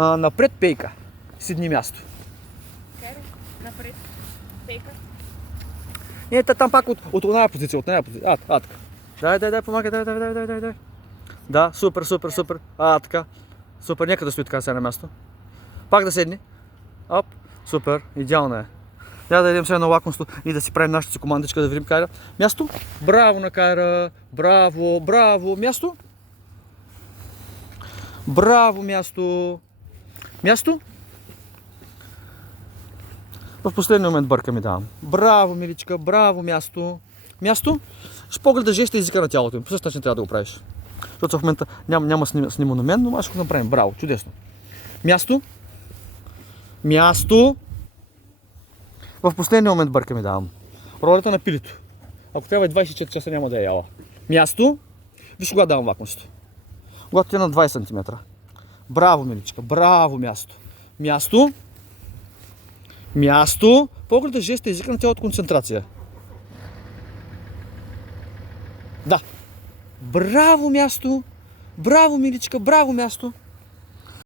Напред пейка. Седни място. Керо, напред. Пейка. Там пак от оная позиция, така. Дай, помагай, дай. Да, супер. Така. Супер, нека да стои така сега на място. Пак да седни. Оп, супер, идеално е. Да идем сега на лакомство и да си правим нашата си командичка, да видим Кайра. Място. Браво на Кайра. Браво. Място. Браво, място. Място. В последния момент бърка ми давам. Браво, миличка, браво, място. Място. Ще погледа жеста езика на тялото им. По същия начин трябва да го правиш. Защото в момента няма снимано на мен, но аз ще го направим. Браво, чудесно. Място. Място. В последния момент бърка ми давам. Ролята на пилито. Ако трябва 24 часа няма да я яла. Място. Виж кога давам лакомството. Когато е на 20 см. Браво, миличка. Браво, място. Място. Място. Погледа жеста езика на тялото, концентрация. Да. Браво, място. Браво, миличка. Браво, място.